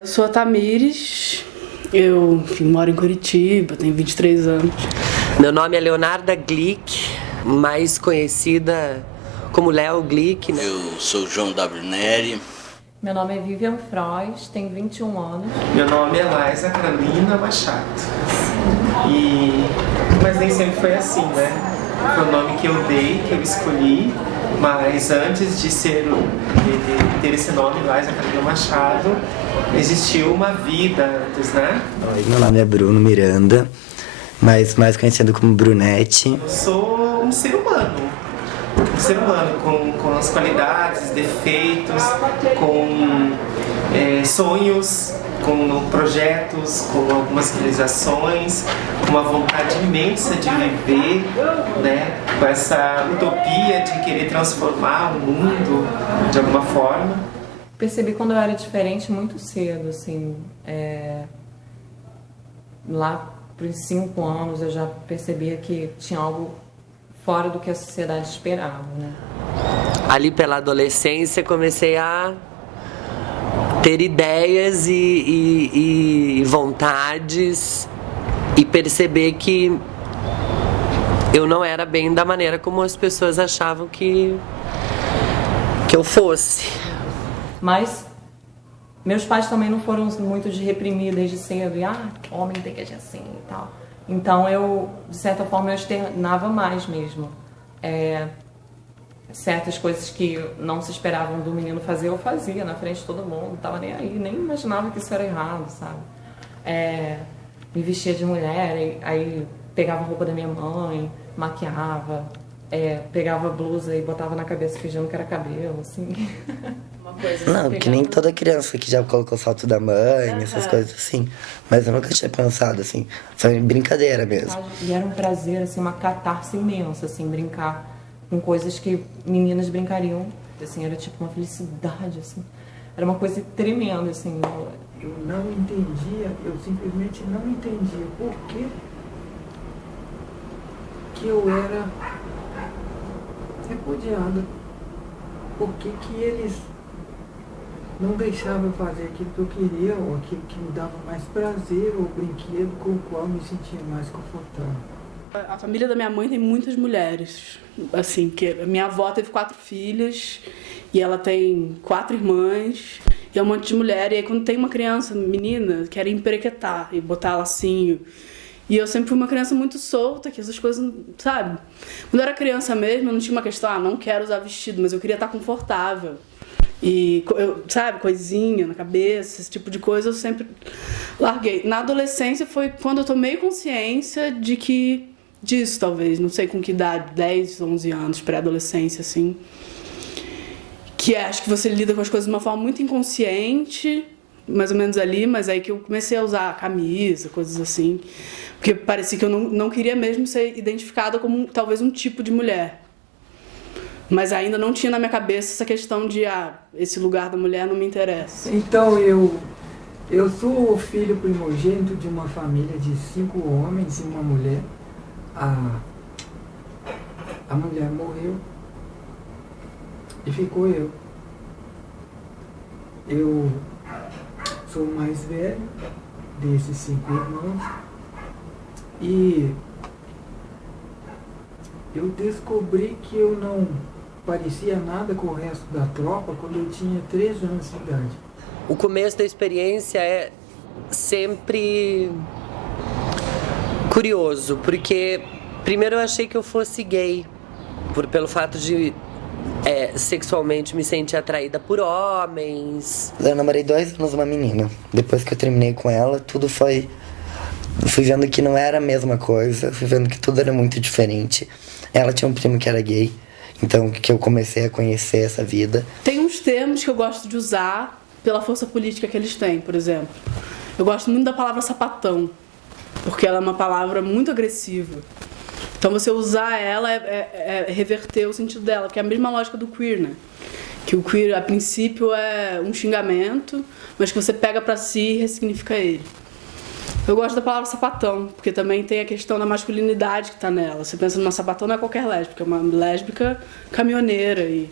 Eu sou a Tamires, eu moro em Curitiba, tenho 23 anos. Meu nome é Leonarda Glick, mais conhecida como Léo Glick, né? Eu sou João W. Neri. Meu nome é Vivian Frois, tenho 21 anos. Meu nome é Laisa Carolina Machado. Mas nem sempre foi assim, né? Foi o nome que eu dei, que eu escolhi, mas antes de ter esse nome, Laisa Carolina Machado, existiu uma vida antes, né? Oi, meu nome é Bruno Miranda, mas mais conhecido como Brunete. Eu sou um ser humano. Um ser humano com as qualidades, defeitos, com sonhos, com projetos, com algumas realizações, com uma vontade imensa de viver, né? Com essa utopia de querer transformar o mundo de alguma forma. Percebi quando eu era diferente muito cedo, assim, lá por 5 anos eu já percebia que tinha algo fora do que a sociedade esperava, né? Ali pela adolescência comecei a ter ideias e vontades e perceber que eu não era bem da maneira como as pessoas achavam que eu fosse. Mas meus pais também não foram muito de reprimir desde cedo, homem tem que agir assim e tal. Então eu, de certa forma, eu externava mais mesmo. Certas coisas que não se esperavam do menino fazer, eu fazia na frente de todo mundo, não tava nem aí, nem imaginava que isso era errado, sabe? Me vestia de mulher, aí pegava a roupa da minha mãe, maquiava, pegava a blusa e botava na cabeça fingindo que era cabelo, assim. Uma coisa Não, assim, que nem toda criança que já colocou foto da mãe, essas coisas assim. Mas eu nunca tinha pensado assim, foi brincadeira mesmo. E era um prazer, assim, uma catarse imensa, assim, brincar com coisas que meninas brincariam, assim, era tipo uma felicidade, assim. Era uma coisa tremenda, assim. Eu não entendia, eu simplesmente não entendia por que eu era repudiada. Por que eles não deixavam eu fazer aquilo que eu queria, ou aquilo que me dava mais prazer, ou brinquedo com o qual eu me sentia mais confortável. A família da minha mãe tem muitas mulheres, assim, que a minha avó teve 4 filhas e ela tem 4 irmãs e é um monte de mulher. E aí quando tem uma criança, menina, querem emperequetar e botar lacinho. E eu sempre fui uma criança muito solta, que essas coisas, sabe? Quando eu era criança mesmo, eu não tinha uma questão, não quero usar vestido, mas eu queria estar confortável. E, sabe, coisinha na cabeça, esse tipo de coisa eu sempre larguei. Na adolescência foi quando eu tomei consciência disso, talvez, não sei com que idade, 10, 11 anos, pré-adolescência, assim. Que acho que você lida com as coisas de uma forma muito inconsciente, mais ou menos ali, mas aí que eu comecei a usar camisa, coisas assim. Porque parecia que eu não queria mesmo ser identificada como talvez um tipo de mulher. Mas ainda não tinha na minha cabeça essa questão de, esse lugar da mulher não me interessa. Então eu sou o filho primogênito de uma família de 5 homens e uma mulher. A mulher morreu e ficou eu. Eu sou o mais velho desses 5 irmãos e eu descobri que eu não parecia nada com o resto da tropa quando eu tinha 3 anos de idade. O começo da experiência é sempre curioso, porque primeiro eu achei que eu fosse gay, pelo fato de sexualmente me sentir atraída por homens. Eu namorei 2 anos uma menina. Depois que eu terminei com ela, tudo foi... Eu fui vendo que não era a mesma coisa, fui vendo que tudo era muito diferente. Ela tinha um primo que era gay, então que eu comecei a conhecer essa vida. Tem uns termos que eu gosto de usar pela força política que eles têm, por exemplo. Eu gosto muito da palavra sapatão, porque ela é uma palavra muito agressiva. Então você usar ela é reverter o sentido dela, que é a mesma lógica do queer, né? Que o queer, a princípio, é um xingamento, mas que você pega pra si e ressignifica ele. Eu gosto da palavra sapatão, porque também tem a questão da masculinidade que tá nela. Você pensa numa sapatão, não é qualquer lésbica, é uma lésbica caminhoneira e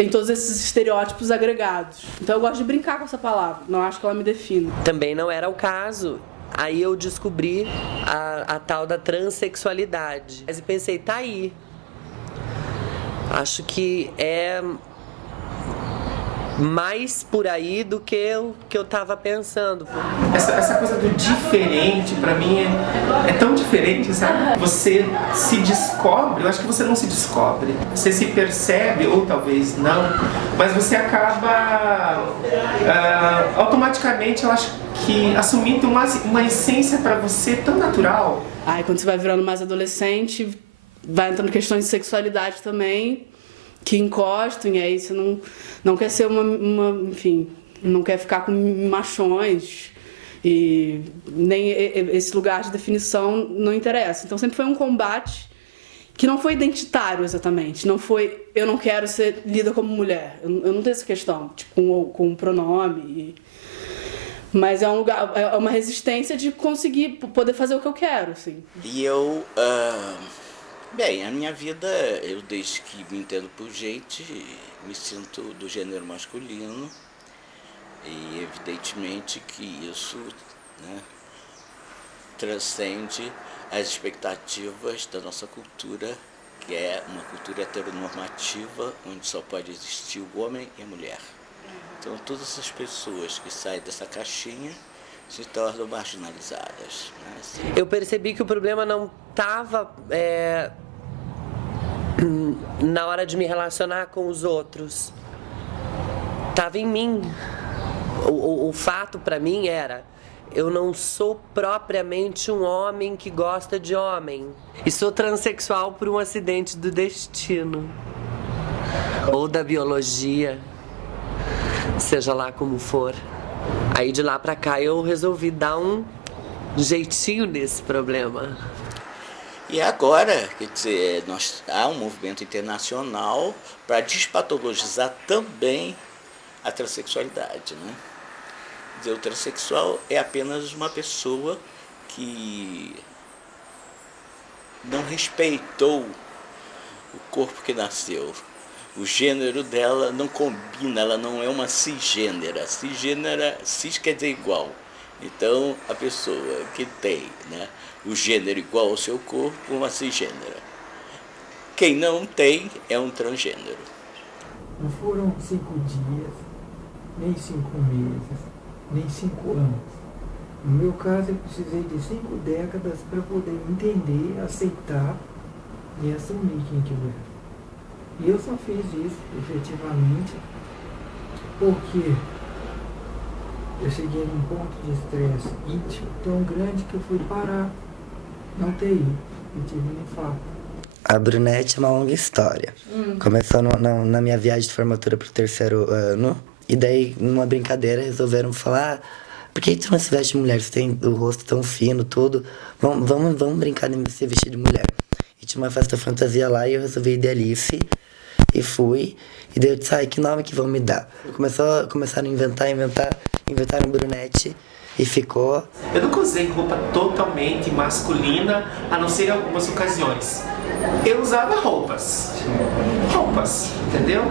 tem todos esses estereótipos agregados. Então eu gosto de brincar com essa palavra, não acho que ela me defina. Também não era o caso. Aí eu descobri a tal da transexualidade. E pensei, tá aí. Acho que é mais por aí do que o que eu tava pensando. Essa coisa do diferente, pra mim, é tão diferente, sabe? Você se descobre, eu acho que você não se descobre. Você se percebe, ou talvez não, mas você acaba automaticamente, eu acho que assumindo uma essência pra você tão natural. Aí quando você vai virando mais adolescente, vai entrando questões de sexualidade também, que encostam, e aí você não quer ser enfim, não quer ficar com machões, e nem esse lugar de definição não interessa. Então sempre foi um combate que não foi identitário exatamente, não foi eu não quero ser lida como mulher, eu não tenho essa questão, tipo, com um pronome, mas é um lugar, é uma resistência de conseguir poder fazer o que eu quero, assim. E eu, bem, a minha vida, eu desde que me entendo por gente, me sinto do gênero masculino, e evidentemente que isso, né, transcende as expectativas da nossa cultura, que é uma cultura heteronormativa, onde só pode existir o homem e a mulher. Então todas essas pessoas que saem dessa caixinha se tornam marginalizadas, né? Assim. Eu percebi que o problema não estava na hora de me relacionar com os outros. Estava em mim. O fato para mim era, eu não sou propriamente um homem que gosta de homem. E sou transexual por um acidente do destino. Ou da biologia. Seja lá como for. Aí de lá pra cá eu resolvi dar um jeitinho nesse problema. E agora, quer dizer, há um movimento internacional para despatologizar também a transexualidade, né? Quer dizer, o transexual é apenas uma pessoa que não respeitou o corpo que nasceu. O gênero dela não combina, ela não é uma cisgênera. Cis quer dizer igual. Então, a pessoa que tem, né, o gênero igual ao seu corpo, uma cisgênera. Quem não tem é um transgênero. Não foram 5 dias, nem 5 meses, nem 5 anos. No meu caso, eu precisei de 5 décadas para poder entender, aceitar e assumir quem que eu era. E eu só fiz isso, efetivamente, porque eu cheguei num ponto de estresse íntimo tão grande que eu fui parar na UTI. Eu tive um infarto. A Brunete é uma longa história. Começou na minha viagem de formatura pro 3º ano. E daí, numa brincadeira, resolveram falar: por que tu não se veste de mulher? Você tem o rosto tão fino, tudo. Vamos brincar de se vestir de mulher. E tinha uma festa fantasia lá e eu resolvi ir de Alice. E fui. E daí eu disse: que nome que vão me dar? Começaram a inventaram Brunete. E ficou. Eu nunca usei roupa totalmente masculina, a não ser em algumas ocasiões. Eu usava roupas, entendeu?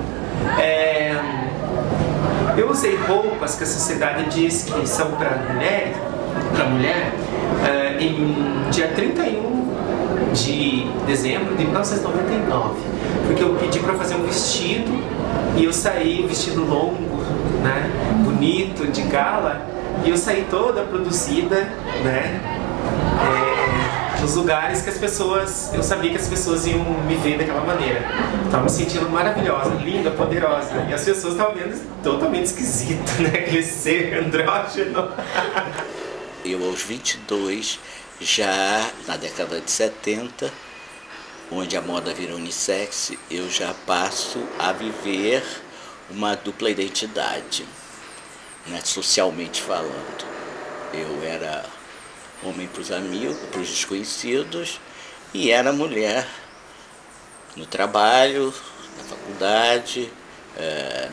Eu usei roupas que a sociedade diz que são para mulher, em dia 31 de dezembro de 1999, porque eu pedi para fazer um vestido e eu saí vestido longo, né, bonito, de gala, e eu saí toda produzida, né, nos lugares que eu sabia que as pessoas iam me ver daquela maneira. Estava me sentindo maravilhosa, linda, poderosa, e as pessoas estavam vendo totalmente esquisito, né, aquele ser andrógeno. Eu, aos 22, já na década de 70, onde a moda vira unissex, eu já passo a viver uma dupla identidade, né, socialmente falando. Eu era homem para os amigos, para os desconhecidos, e era mulher no trabalho, na faculdade,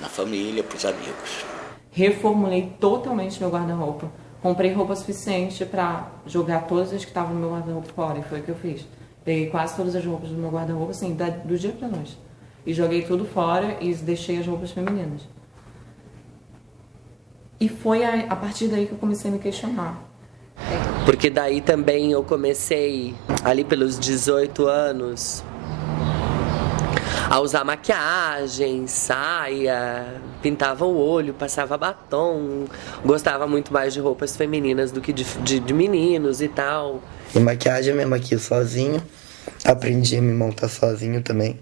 na família, para os amigos. Reformulei totalmente meu guarda-roupa. Comprei roupa suficiente para jogar todas as que estavam no meu guarda-roupa fora, e foi o que eu fiz. Peguei quase todas as roupas do meu guarda-roupa, assim, do dia pra noite. e joguei tudo fora e deixei as roupas femininas. E foi a partir daí que eu comecei a me questionar. Porque daí também eu comecei, ali pelos 18 anos, a usar maquiagem, saia, pintava o olho, passava batom, gostava muito mais de roupas femininas do que de meninos e tal. E maquiagem eu me maquio sozinho, aprendi a me montar sozinho também.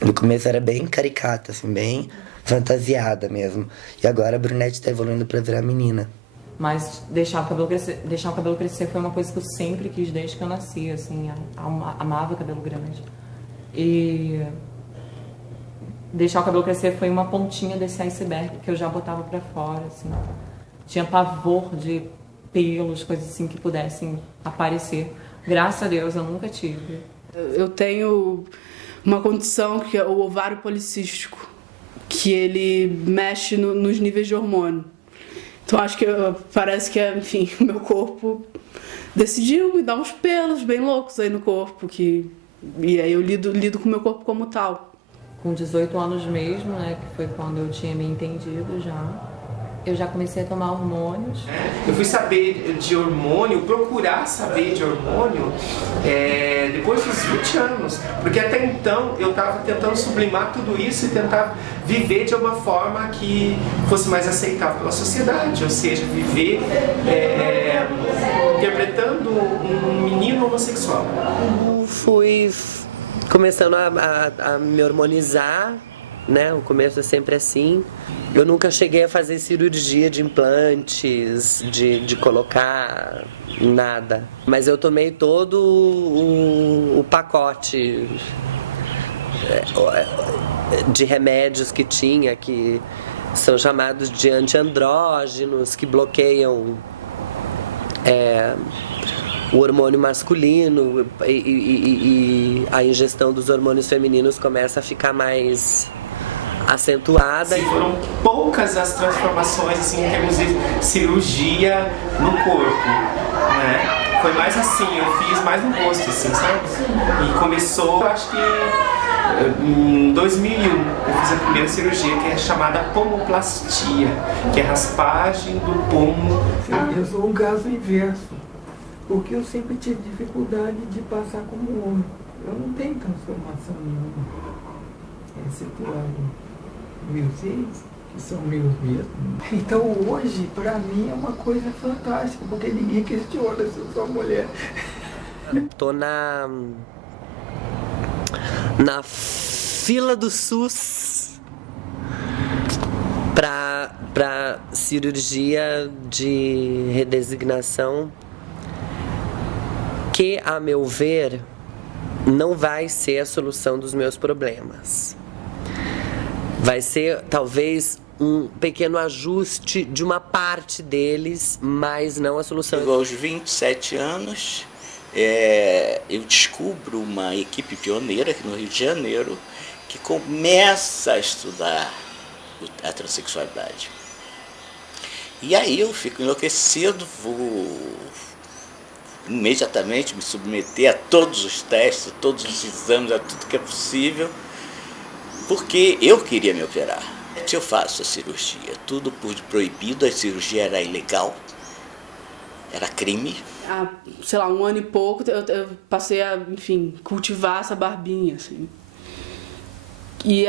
No começo era bem caricata, assim, bem fantasiada mesmo. E agora a brunete tá evoluindo pra virar menina. Mas deixar o cabelo crescer foi uma coisa que eu sempre quis desde que eu nasci, assim, amava cabelo grande. E deixar o cabelo crescer foi uma pontinha desse iceberg que eu já botava pra fora, assim. Tinha pavor de pelos, coisas assim que pudessem aparecer. Graças a Deus eu nunca tive. Eu tenho uma condição que é o ovário policístico, que ele mexe nos níveis de hormônio. Então acho que parece que, enfim, o meu corpo decidiu me dar uns pelos bem loucos aí no corpo, e aí eu lido com o meu corpo como tal. Com 18 anos mesmo, né, que foi quando eu tinha me entendido já, eu já comecei a tomar hormônios. Eu fui saber de hormônio, procurar saber de hormônio depois dos 20 anos, porque até então eu estava tentando sublimar tudo isso e tentar viver de alguma forma que fosse mais aceitável pela sociedade, ou seja, viver interpretando um menino homossexual. Fui começando a me hormonizar, né? O começo é sempre assim. Eu nunca cheguei a fazer cirurgia de implantes, de colocar nada. Mas eu tomei todo o pacote de remédios que tinha, que são chamados de antiandrógenos, que bloqueiam o hormônio masculino, e a ingestão dos hormônios femininos começa a ficar mais acentuada. Sim, foram poucas as transformações assim, em termos de cirurgia no corpo, né? Foi mais assim, eu fiz mais no rosto, assim, sabe? E começou, eu acho que em 2001, eu fiz a primeira cirurgia, que é chamada pomoplastia, que é raspagem do pomo. Eu sou um caso inverso, porque eu sempre tive dificuldade de passar como homem. Eu não tenho transformação nenhuma, excetuando meus ex, que são meus mesmos. Então hoje, pra mim, é uma coisa fantástica, porque ninguém questiona se eu sou mulher. Tô na fila do SUS pra cirurgia de redesignação, que, a meu ver, não vai ser a solução dos meus problemas. Vai ser, talvez, um pequeno ajuste de uma parte deles, mas não a solução. Aos 27 anos, eu descubro uma equipe pioneira aqui no Rio de Janeiro que começa a estudar a transexualidade. E aí eu fico enlouquecido, vou imediatamente me submeter a todos os testes, a todos os exames, a tudo que é possível, porque eu queria me operar. Eu faço a cirurgia, tudo por proibido, a cirurgia era ilegal, era crime. Há, sei lá, 1 ano e pouco eu passei a, enfim, cultivar essa barbinha, assim. E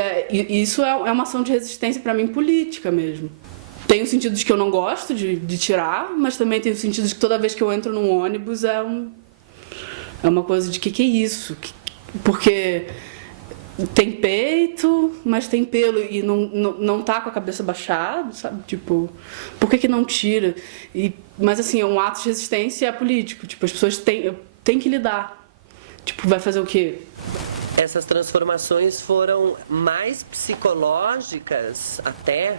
isso é uma ação de resistência para mim política mesmo. Tem o sentido de que eu não gosto de tirar, mas também tem o sentido de que toda vez que eu entro num ônibus é uma coisa de que é isso? Porque tem peito, mas tem pelo e não tá com a cabeça baixada, sabe? Tipo, por que não tira? Mas assim, é um ato de resistência político. Tipo, as pessoas têm que lidar. Tipo, vai fazer o quê? Essas transformações foram mais psicológicas até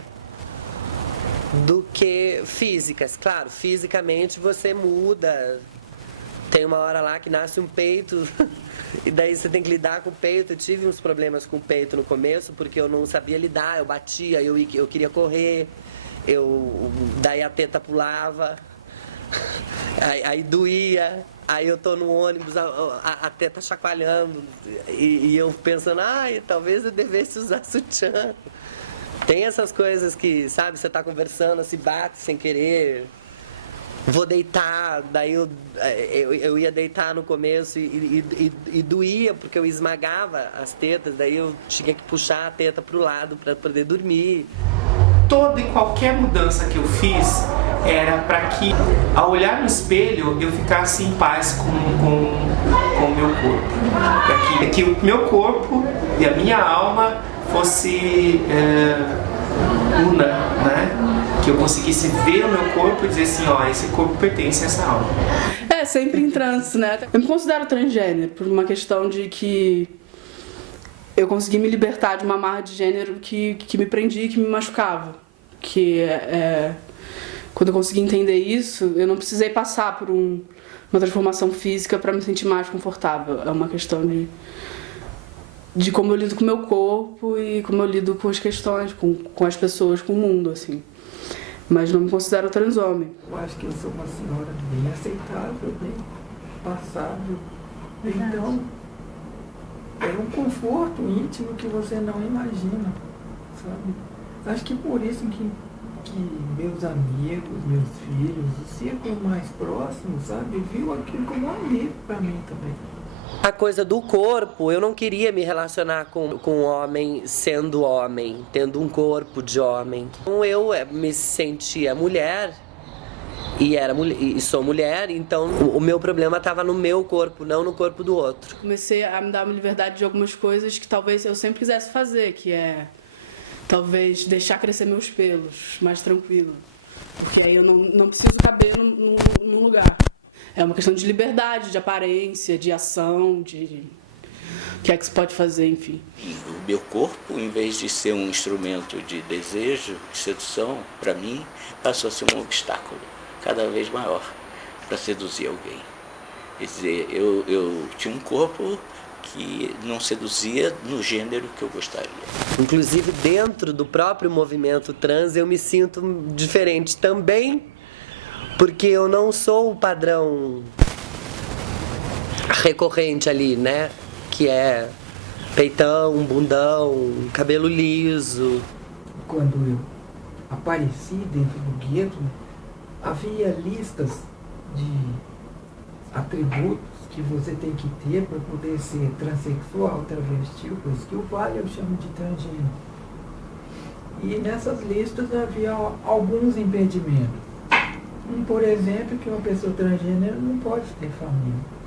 do que físicas. Claro, fisicamente você muda. Tem uma hora lá que nasce um peito e daí você tem que lidar com o peito. Eu tive uns problemas com o peito no começo porque eu não sabia lidar, eu batia, eu queria correr, daí a teta pulava. Aí doía, aí eu tô no ônibus, a teta chacoalhando, e eu pensando, talvez eu devesse usar sutiã. Tem essas coisas que, sabe, você tá conversando, se bate sem querer. Vou deitar, daí eu ia deitar no começo e doía, porque eu esmagava as tetas, daí eu tinha que puxar a teta pro lado para poder dormir. Toda e qualquer mudança que eu fiz era para que, ao olhar no espelho, eu ficasse em paz com o meu corpo. Para que o meu corpo e a minha alma fosse una, né? Que eu conseguisse ver o meu corpo e dizer assim, esse corpo pertence a essa alma. Sempre em trânsito, né? Eu me considero transgênero por uma questão de que eu consegui me libertar de uma amarra de gênero que me prendia e que me machucava. Quando eu consegui entender isso, eu não precisei passar por uma transformação física para me sentir mais confortável. É uma questão de como eu lido com o meu corpo e como eu lido com as questões, com as pessoas, com o mundo, assim. Mas não me considero transhomem. Eu acho que eu sou uma senhora bem aceitável, bem passável. Então, é um conforto íntimo que você não imagina, sabe? Acho que por isso que meus amigos, meus filhos, o círculo mais próximo, sabe, viu aquilo como um alívio para mim também. A coisa do corpo, eu não queria me relacionar com um homem sendo homem, tendo um corpo de homem. Então eu me sentia mulher e sou mulher, então o meu problema estava no meu corpo, não no corpo do outro. Comecei a me dar uma liberdade de algumas coisas que talvez eu sempre quisesse fazer, que é talvez deixar crescer meus pelos mais tranquilo, porque aí eu não preciso caber num lugar. É uma questão de liberdade, de aparência, de ação, de o que é que se pode fazer, enfim. O meu corpo, em vez de ser um instrumento de desejo, de sedução, para mim, passou a ser um obstáculo cada vez maior para seduzir alguém. Quer dizer, eu tinha um corpo que não seduzia no gênero que eu gostaria. Inclusive, dentro do próprio movimento trans, eu me sinto diferente também, porque eu não sou o padrão recorrente ali, né? Que é peitão, bundão, cabelo liso. Quando eu apareci dentro do gueto, havia listas de atributos que você tem que ter para poder ser transexual, travesti, coisa que o Vale eu chamo de transgênero. E nessas listas havia alguns impedimentos. Por exemplo, que uma pessoa transgênero não pode ter família.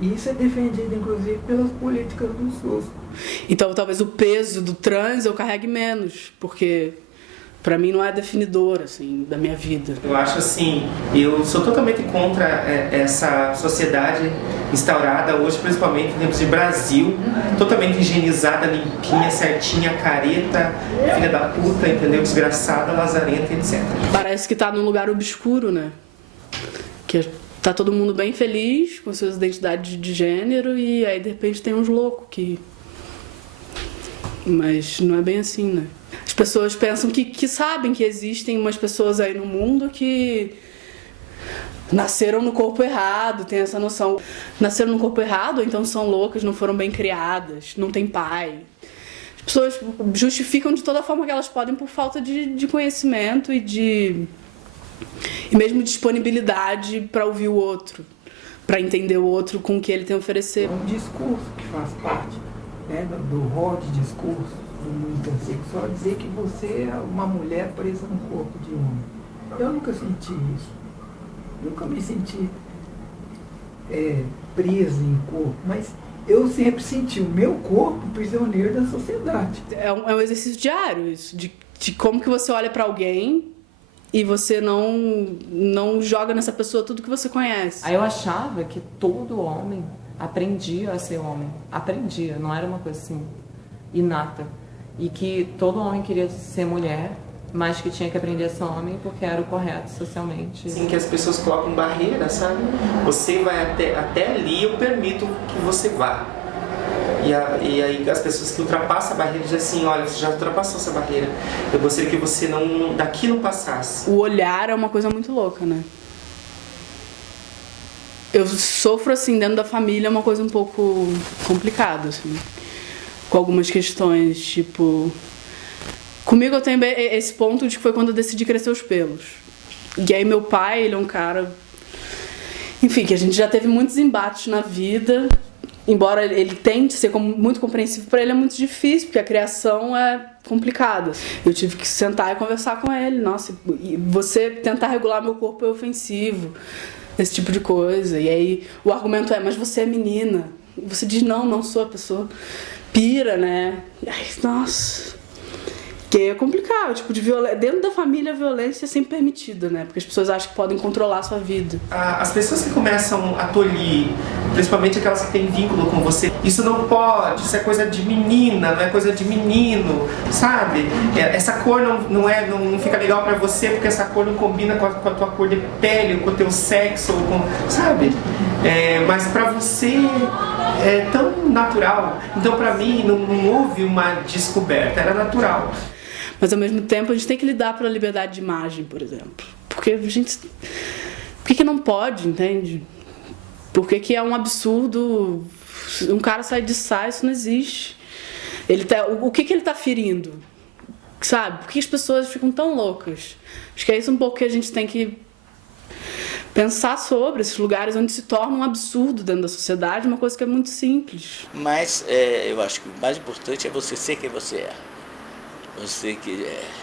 E isso é defendido, inclusive, pelas políticas do SUS. Então, talvez o peso do trans eu carregue menos, porque para mim não é definidor, assim, da minha vida. Eu acho assim, eu sou totalmente contra essa sociedade instaurada hoje, principalmente em termos de Brasil, totalmente higienizada, limpinha, certinha, careta, filha da puta, entendeu? Desgraçada, lazarenta, etc. Parece que tá num lugar obscuro, né? Que tá todo mundo bem feliz com suas identidades de gênero e aí de repente tem uns loucos que... Mas não é bem assim, né? As pessoas pensam que sabem que existem umas pessoas aí no mundo que nasceram no corpo errado, tem essa noção. Nasceram no corpo errado, ou então são loucas, não foram bem criadas, não tem pai. As pessoas justificam de toda forma que elas podem por falta de conhecimento e mesmo disponibilidade para ouvir o outro, para entender o outro com o que ele tem a oferecer. É um discurso que faz parte, né, do rol de discurso do mundo transexual, dizer que você é uma mulher presa no corpo de homem. Eu nunca senti isso. Nunca me senti presa em corpo, mas eu sempre senti o meu corpo prisioneiro da sociedade. É um exercício diário isso, de como que você olha para alguém e você não joga nessa pessoa tudo que você conhece. Aí eu achava que todo homem aprendia a ser homem. Aprendia, não era uma coisa assim inata. E que todo homem queria ser mulher, mas que tinha que aprender a ser homem porque era o correto socialmente. Sim, que as pessoas colocam barreiras, sabe? Você vai até ali, eu permito que você vá. E aí as pessoas que ultrapassam a barreira dizem assim, olha, você já ultrapassou essa barreira. Eu gostaria que você daqui não passasse. O olhar é uma coisa muito louca, né? Eu sofro, assim, dentro da família, é uma coisa um pouco complicada, assim, com algumas questões, tipo... Comigo eu tenho esse ponto de que foi quando eu decidi crescer os pelos. E aí meu pai, ele é um cara... Enfim, que a gente já teve muitos embates na vida, embora ele tente ser muito compreensivo, para ele é muito difícil, porque a criação é complicada. Eu tive que sentar e conversar com ele. Nossa, você tentar regular meu corpo é ofensivo, esse tipo de coisa. E aí o argumento é, mas você é menina. Você diz, não sou a pessoa. Pira, né? Ai, nossa... Que é complicado, tipo, dentro da família a violência é sempre permitida, né? Porque as pessoas acham que podem controlar a sua vida. As pessoas que começam a tolir, principalmente aquelas que têm vínculo com você, isso não pode, isso é coisa de menina, não é coisa de menino, sabe? Essa cor não fica legal pra você porque essa cor não combina com a tua cor de pele, com o teu sexo, sabe? Mas pra você é tão natural. Então pra mim não houve uma descoberta, era natural. Mas ao mesmo tempo a gente tem que lidar pela liberdade de imagem, por exemplo. Porque a gente... Por que não pode, entende? Por que é um absurdo um cara sair de saia, isso não existe. O que ele tá ferindo? Sabe? Por que as pessoas ficam tão loucas? Acho que é isso um pouco que a gente tem que pensar sobre esses lugares onde se torna um absurdo dentro da sociedade, uma coisa que é muito simples. Mas eu acho que o mais importante é você ser quem você é.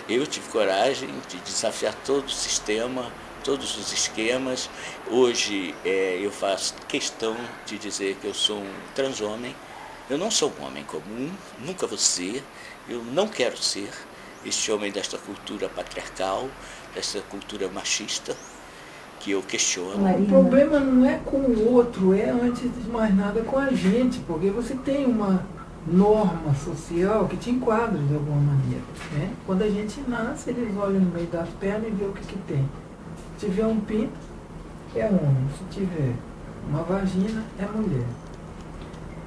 Eu tive coragem de desafiar todo o sistema, todos os esquemas. Hoje eu faço questão de dizer que eu sou um transhomem. Eu não sou um homem comum, nunca vou ser, eu não quero ser este homem desta cultura patriarcal, desta cultura machista, que eu questiono. O problema não é com o outro, é antes de mais nada com a gente, porque você tem uma norma social que te enquadra de alguma maneira, né? Quando a gente nasce, eles olham no meio das pernas e vê o que tem. Se tiver um pinto, é homem. Se tiver uma vagina, é mulher.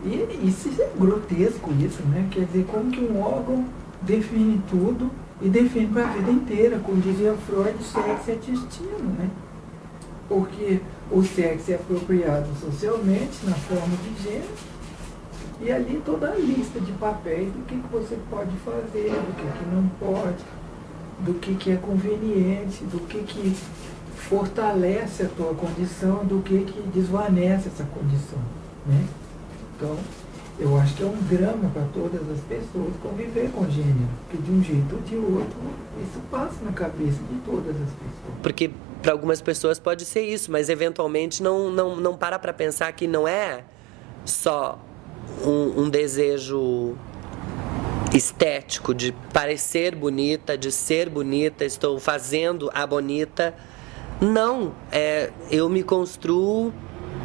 E isso é grotesco, isso, né? Quer dizer, como que um órgão define tudo e define para a vida inteira, como dizia Freud, sexo é destino, né? Porque o sexo é apropriado socialmente na forma de gênero, e ali toda a lista de papéis do que você pode fazer, do que não pode, do que é conveniente, do que fortalece a tua condição, do que desvanece essa condição, né? Então, eu acho que é um drama para todas as pessoas conviver com gênero, porque de um jeito ou de outro, isso passa na cabeça de todas as pessoas. Porque para algumas pessoas pode ser isso, mas eventualmente não para pensar que não é só um desejo estético de parecer bonita, de ser bonita, estou fazendo a bonita. Não, eu me construo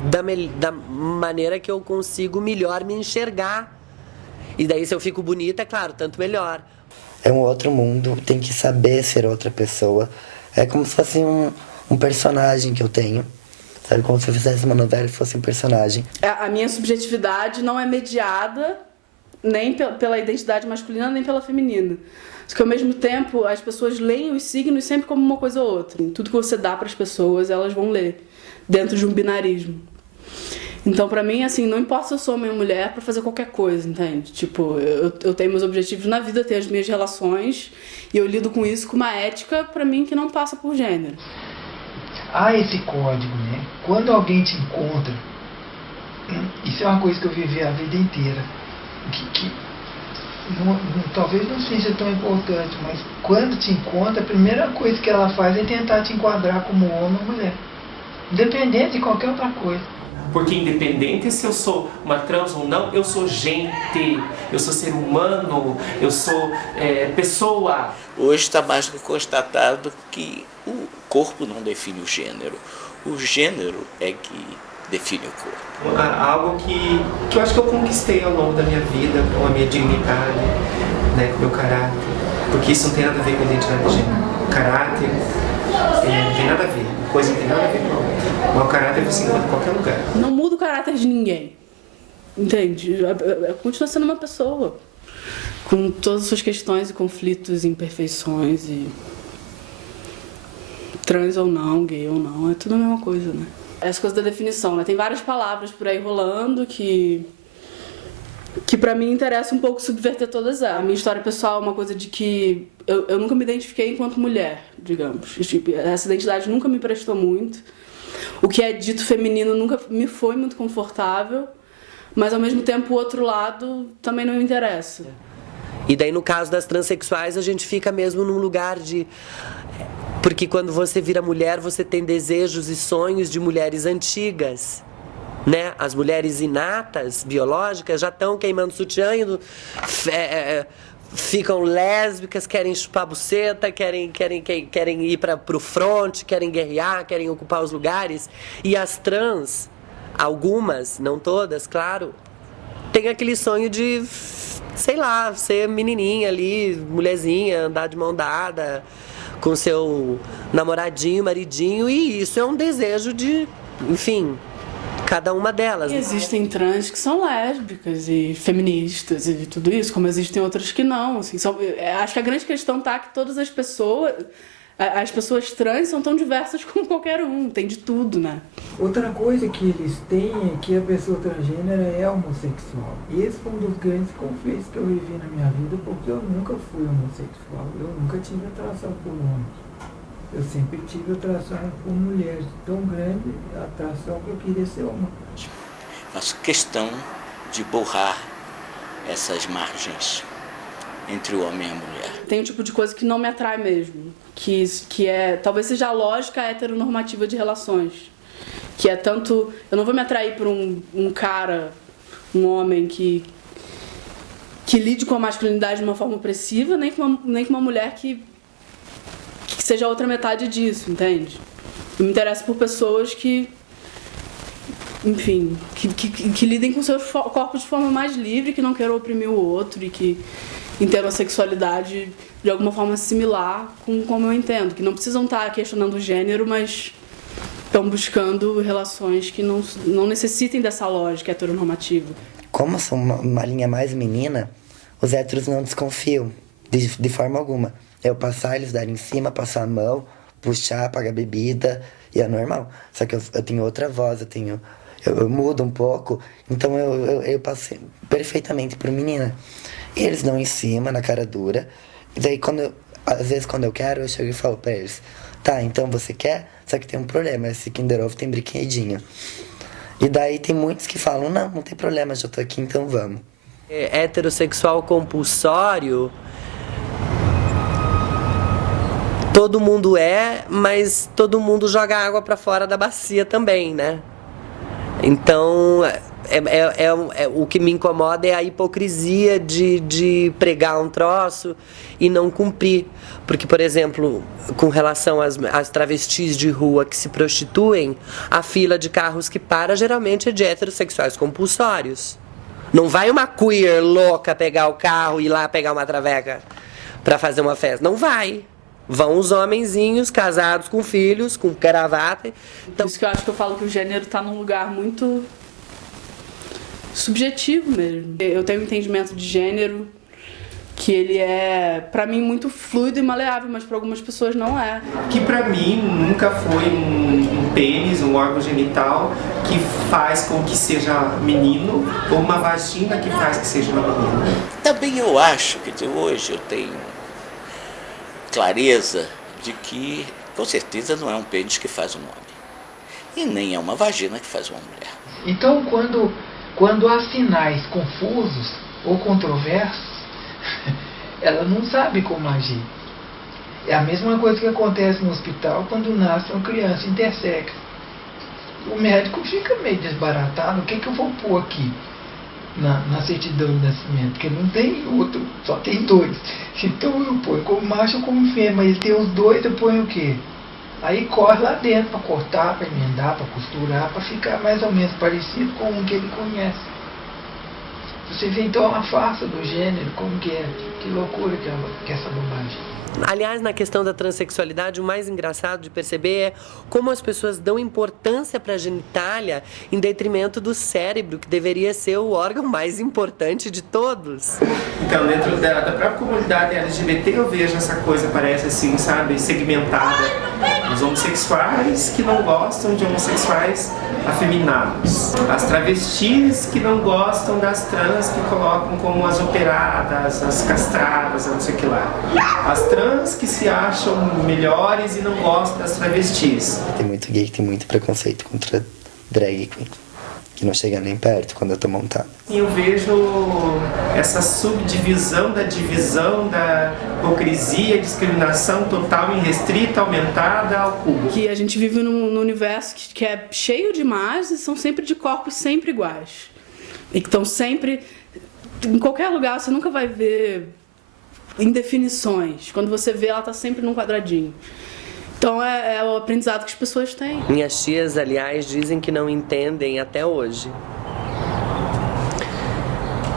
da maneira que eu consigo melhor me enxergar. E daí se eu fico bonita, é claro, tanto melhor. É um outro mundo, tem que saber ser outra pessoa. É como se fosse um personagem que eu tenho. Sabe, como se eu fizesse uma novela e fosse um personagem. A minha subjetividade não é mediada nem pela identidade masculina, nem pela feminina. Só que, ao mesmo tempo, as pessoas leem os signos sempre como uma coisa ou outra. Tudo que você dá para as pessoas, elas vão ler, dentro de um binarismo. Então, pra mim, assim, não importa se eu sou homem ou mulher pra fazer qualquer coisa, entende? Tipo, eu tenho meus objetivos na vida, tenho as minhas relações, e eu lido com isso com uma ética, pra mim, que não passa por gênero. Há esse código, né? Quando alguém te encontra, isso é uma coisa que eu vivi a vida inteira, talvez não seja tão importante, mas quando te encontra, a primeira coisa que ela faz é tentar te enquadrar como homem ou mulher, independente de qualquer outra coisa. Porque independente se eu sou uma trans ou não, eu sou gente, eu sou ser humano, eu sou pessoa. Hoje está mais do que constatado que o corpo não define o gênero. O gênero é que define o corpo. Algo que eu acho que eu conquistei ao longo da minha vida, com a minha dignidade, né, com o meu caráter. Porque isso não tem nada a ver com identidade de gênero. Caráter não tem nada a ver. Coisa não tem nada a ver com o mau caráter você encontra em qualquer lugar. Não muda o caráter de ninguém, entende? Continua sendo uma pessoa, com todas as suas questões e conflitos, imperfeições, e trans ou não, gay ou não, é tudo a mesma coisa, né? Essa coisa da definição, né? Tem várias palavras por aí rolando que pra mim interessa um pouco subverter todas elas. A minha história pessoal é uma coisa de que eu nunca me identifiquei enquanto mulher, digamos. Essa identidade nunca me prestou muito. O que é dito feminino nunca me foi muito confortável, mas ao mesmo tempo o outro lado também não me interessa. E daí no caso das transexuais a gente fica mesmo num lugar de... Porque quando você vira mulher, você tem desejos e sonhos de mulheres antigas, né? As mulheres inatas, biológicas, já estão queimando sutiã, ficam lésbicas, querem chupar buceta, querem ir pro front, querem guerrear, querem ocupar os lugares. E as trans, algumas, não todas, claro, têm aquele sonho de, sei lá, ser menininha ali, mulherzinha, andar de mão dada com seu namoradinho, maridinho, e isso é um desejo de, enfim, cada uma delas. E existem trans que são lésbicas e feministas e tudo isso, como existem outras que não. Assim, acho que a grande questão tá que todas as pessoas trans são tão diversas como qualquer um, tem de tudo, né? Outra coisa que eles têm é que a pessoa transgênera é homossexual. E esse foi um dos grandes conflitos que eu vivi na minha vida, porque eu nunca fui homossexual, eu nunca tive atração por homens. Eu sempre tive atração por mulheres, tão grande a atração que eu queria ser homem. Faço questão de borrar essas margens entre o homem e a mulher. Tem um tipo de coisa que não me atrai mesmo, que é, talvez seja a lógica heteronormativa de relações. Que é tanto, eu não vou me atrair por um cara, um homem que lide com a masculinidade de uma forma opressiva, nem com uma mulher que seja a outra metade disso, entende? Eu me interesso por pessoas que, enfim, que lidem com seus corpos de forma mais livre, que não queiram oprimir o outro e que entendam a sexualidade de alguma forma similar com como eu entendo, que não precisam estar questionando o gênero, mas estão buscando relações que não necessitem dessa lógica heteronormativa. Como eu sou uma linha mais menina, os héteros não desconfiam de forma alguma. Eu passar, eles darem em cima, passar a mão, puxar, pagar bebida, e é normal. Só que eu tenho outra voz, eu mudo um pouco, então eu passo perfeitamente por menina. E eles dão em cima, na cara dura, e daí às vezes quando eu quero, eu chego e falo pra eles, tá, então você quer? Só que tem um problema, esse Kinder Ovo tem brinquedinho. E daí tem muitos que falam, não tem problema, já tô aqui, então vamos. Heterossexual compulsório, todo mundo mas todo mundo joga água para fora da bacia também, né? Então, o que me incomoda é a hipocrisia de pregar um troço e não cumprir. Porque, por exemplo, com relação às travestis de rua que se prostituem, a fila de carros que para geralmente é de heterossexuais compulsórios. Não vai uma queer louca pegar o carro e ir lá pegar uma traveca para fazer uma festa. Não vai. Vão os homenzinhos casados com filhos, com gravata. Então, por isso que eu acho que eu falo que o gênero está num lugar muito subjetivo mesmo. Eu tenho um entendimento de gênero que ele é, pra mim, muito fluido e maleável, mas para algumas pessoas não é. Que pra mim nunca foi um pênis, um órgão genital que faz com que seja menino, ou uma vagina que faz que seja uma menina. Também eu acho que hoje eu tenho clareza de que, com certeza, não é um pênis que faz um homem. E nem é uma vagina que faz uma mulher. Então, quando há sinais confusos ou controversos, ela não sabe como agir. É a mesma coisa que acontece no hospital quando nasce uma criança intersexo. O médico fica meio desbaratado. O que eu vou pôr aqui na certidão de nascimento? Porque não tem outro, só tem dois. Então eu ponho como macho ou como fêmea, mas ele tem os dois, eu ponho o quê? Aí corre lá dentro para cortar, para emendar, para costurar, para ficar mais ou menos parecido com o que ele conhece. Você vê então a farsa do gênero, como que é, que loucura que é essa bobagem. Aliás, na questão da transexualidade, o mais engraçado de perceber é como as pessoas dão importância para a genitália em detrimento do cérebro, que deveria ser o órgão mais importante de todos. Então, dentro da própria comunidade LGBT, eu vejo essa coisa, parece assim, sabe, segmentada. Os homossexuais que não gostam de homossexuais afeminados. As travestis que não gostam das trans que colocam como as operadas, as castradas, não sei o que lá. As trans que se acham melhores e não gostam das travestis. Tem muito gay que tem muito preconceito contra drag queen, que não chega nem perto quando eu tô montada. E eu vejo essa subdivisão da divisão, da hipocrisia, discriminação total e irrestrita, aumentada ao cubo. Que a gente vive num universo que é cheio de imagens e são sempre de corpos sempre iguais. E que estão sempre... Em qualquer lugar você nunca vai ver indefinições. Quando você vê, ela tá sempre num quadradinho. Então é o aprendizado que as pessoas têm. Minhas tias, aliás, dizem que não entendem até hoje.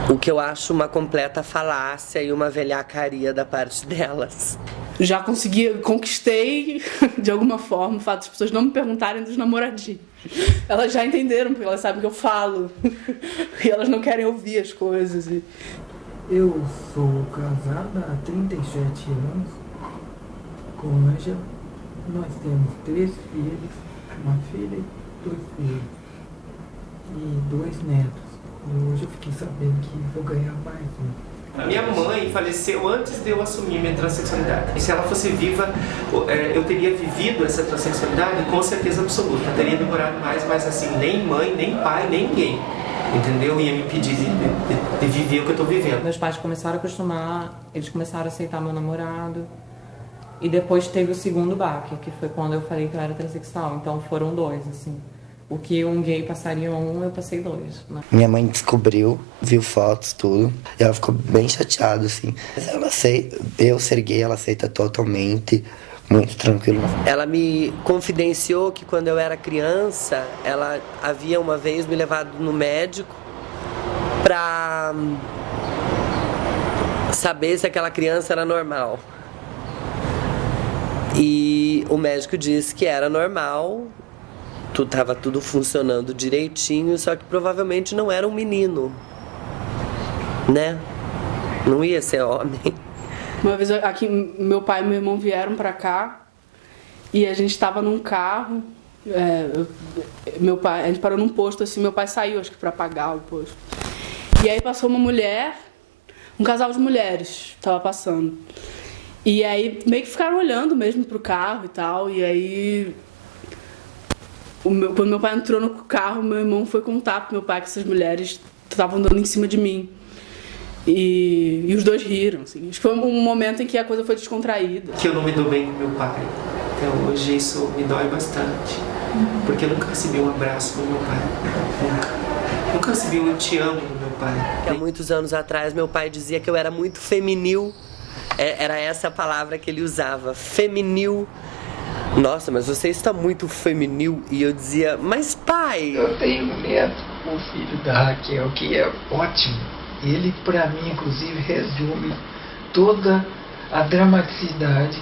O que eu acho uma completa falácia e uma velhacaria da parte delas. Já conquistei, de alguma forma, o fato das pessoas não me perguntarem dos namoradinhos. Elas já entenderam, porque elas sabem que eu falo. E elas não querem ouvir as coisas. Eu sou casada há 37 anos com Ângela. Nós temos 3 filhos, uma filha e 2 filhos. E 2 netos. E hoje eu fiquei sabendo que vou ganhar mais um. A minha mãe faleceu antes de eu assumir minha transexualidade. E se ela fosse viva, eu teria vivido essa transexualidade com certeza absoluta. Teria demorado mais, mas assim, nem mãe, nem pai, nem ninguém, entendeu? Ia me impedir de viver o que eu tô vivendo. Meus pais começaram a acostumar, eles começaram a aceitar meu namorado. E depois teve o segundo baque, que foi quando eu falei que eu era transexual. Então foram 2, assim. O que um gay passaria 1, eu passei 2. Né? Minha mãe descobriu, viu fotos, tudo. E ela ficou bem chateada, assim. Mas ela aceita, eu ser gay, ela aceita totalmente, muito tranquilo. Ela me confidenciou que quando eu era criança, ela havia uma vez me levado no médico pra saber se aquela criança era normal. E o médico disse que era normal, estava tudo funcionando direitinho, só que provavelmente não era um menino, né? Não ia ser homem. Uma vez aqui, meu pai e meu irmão vieram pra cá e a gente estava num carro. A gente parou num posto assim, meu pai saiu, acho que pra pagar o posto. E aí passou uma mulher, um casal de mulheres tava passando. E aí meio que ficaram olhando mesmo pro carro e tal. E aí, quando meu pai entrou no carro, meu irmão foi contar pro meu pai que essas mulheres estavam dando em cima de mim. E os 2 riram, assim. Acho que foi um momento em que a coisa foi descontraída. Que eu não me dou bem com meu pai. Até hoje isso me dói bastante. Porque eu nunca recebi um abraço do meu pai. Nunca. Nunca recebi um eu te amo do meu pai. Há muitos anos atrás, meu pai dizia que eu era muito feminil. Era essa a palavra que ele usava, feminil. Nossa, mas você está muito feminil. E eu dizia, mas pai... Eu tenho um neto, o filho da Raquel, que é ótimo. Ele, para mim, inclusive, resume toda a dramaticidade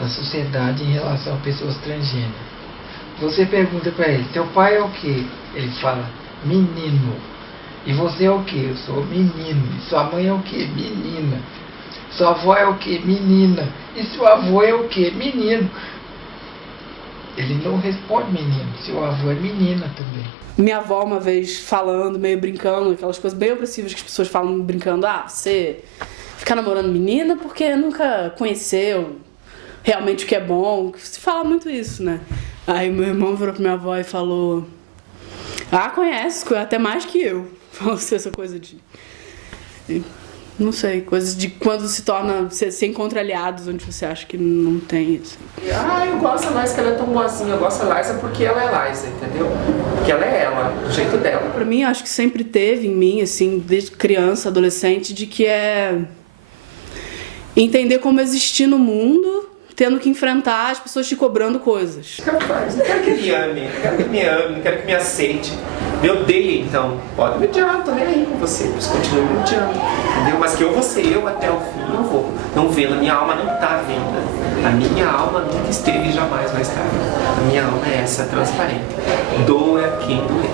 da sociedade em relação a pessoas transgêneras. Você pergunta para ele, teu pai é o quê? Ele fala, menino. E você é o quê? Eu sou menino. E sua mãe é o quê? Menina. Sua avó é o quê? Menina. E seu avô é o quê? Menino. Ele não responde menino. Seu avô é menina também. Minha avó uma vez falando, meio brincando, aquelas coisas bem opressivas que as pessoas falam brincando. Ah, você fica namorando menina porque nunca conheceu realmente o que é bom. Se fala muito isso, né? Aí meu irmão virou pra minha avó e falou... Ah, conhece, até mais que eu. Falou essa coisa de... Não sei, coisas de quando se torna... Você encontra aliados onde você acha que não tem, assim. Eu gosto da Liza, que ela é tão boazinha. Eu gosto da Liza porque ela é Liza, entendeu? Porque ela é ela, do jeito dela. Pra mim, acho que sempre teve em mim, assim, desde criança, adolescente, de que é... entender como existir no mundo... tendo que enfrentar as pessoas te cobrando coisas. Capaz, não quero que me ame, não quero que me ame, não quero que me aceite. Me odeie, então. Pode me odiar, tô nem aí com você, mas continue me odiando. Entendeu? Mas que eu vou ser eu até o fim, eu vou. Não vendo, a minha alma não tá vendo. A minha alma nunca esteve e jamais vai estar. A minha alma é essa, transparente. Doa quem doer.